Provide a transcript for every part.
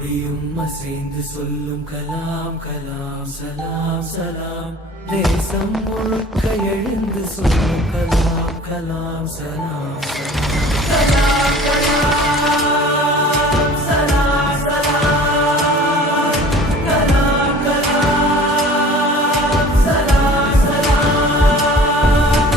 கொடியும் அசைந்து சொல்லும் கலாம் கலாம் சலாம் சலாம். தேசம் முழுக்க எழுந்து சொல்லும் கலாம் கலாம் சலாம் சலாம் கலாம் சலாம் சலாம் கலாம் கலாம் சலாம் சலாம்.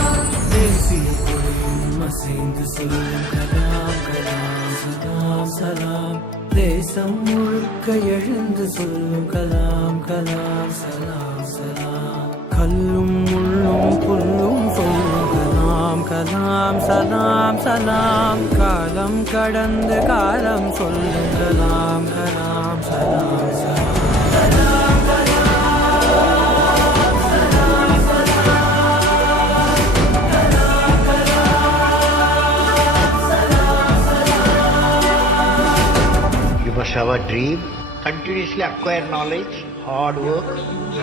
தேசிய கொடியும் அசைந்து சொல்லும் கலாம் கலாம் சலாம் சலாம். தேசம் முழுக்க எழுந்து சொல்லும் கலாம் கலாம் சலாம் சலாம். கல்லும் முள்ளும் புல்லும் சொல்லும் கலாம் கலாம் சலாம் சலாம். காலம் கடந்து காலம் சொல்லும் கலாம் கலாம் சலாம் சலாம். கலாம் கலாம் சலாம் சலாம். கலாம் கலாம் சலாம் சலாம். You must have a dream, continuously acquire knowledge, hard work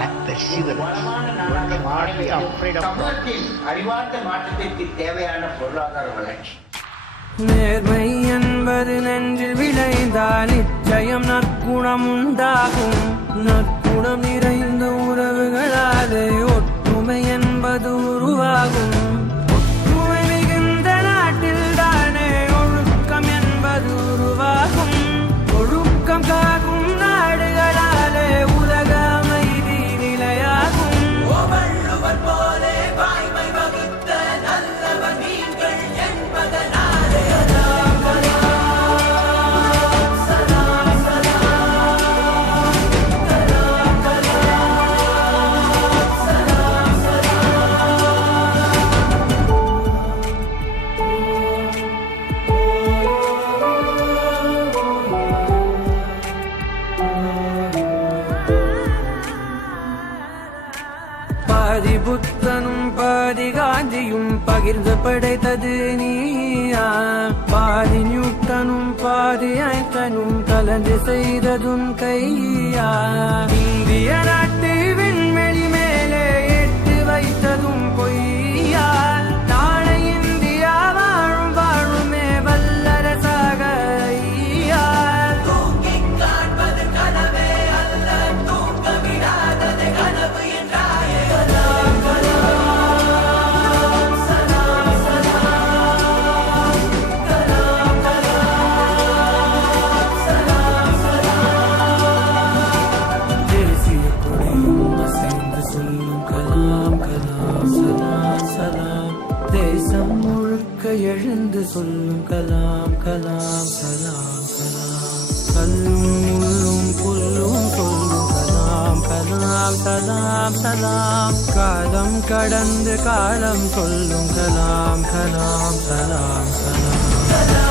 and perseverance. You must not be afraid of தமிழகத்தில் அறிவார்ந்த மாற்றத்திற்கு தேவையான பொருளாதார வளர்ச்சி. நேர்மை என்பது நெஞ்சில் விளைந்தால் நிச்சயம் நற்குணம் உண்டாகும். நற்குணம் நிறைந்த உறவுகளாலே ஒற்றுமை என்பது உருவாகும். ஒற்றுமை மிகுந்த நாட்டில் தானே ஒழுக்கம் என்பது உருவாகும். ஒழுக்கம் காக்கும் நாடுகளாலே உலக அமைதி நிலையாகும். வள்ளுவர் போலே வாய்மை வகுத்த நல்லவர் நீங்கள் என்பதனாலே கலாம் கலாம் சலாம் சலாம். கலாம் கலாம் சலாம் பாதி புத்தனும் பாதி காந்தியும் பகிர்ந்து படைத்தது நீயா. பாதி நியூட்டனும் பாதி ஐன்ஸ்டைனும் கலந்து செய்ததும் கையா. இந்திய நாட்டு விண்வெளி மேலே எட்டு வைத்ததும் பொய்யா. நாளை இந்தியா வாழும் வாழுமே வல்லரசாக ஐயா. தூங்கிக் காண்பது கனவே அல்ல, தூங்க விடாதது கனவு என்றாயே. கலாம் கலாம் சலாம் சலாம். கலாம் கலாம் சலாம் சலாம். தேசிய கொடியும் அசைந்து சொல்லும் கலாம் கலாம் சலாம் சலாம். தேசம் முழுக்க எழுந்து சொல்லும் கலாம் கலாம் சலாம் சலாம். கல்லும் முள்ளும் புல்லும் சொல்லும் கலாம் கலாம் சலாம் சலாம். காலம் கடந்து காலம் சொல்லும் கலாம் கலாம் சலாம் சலாம்.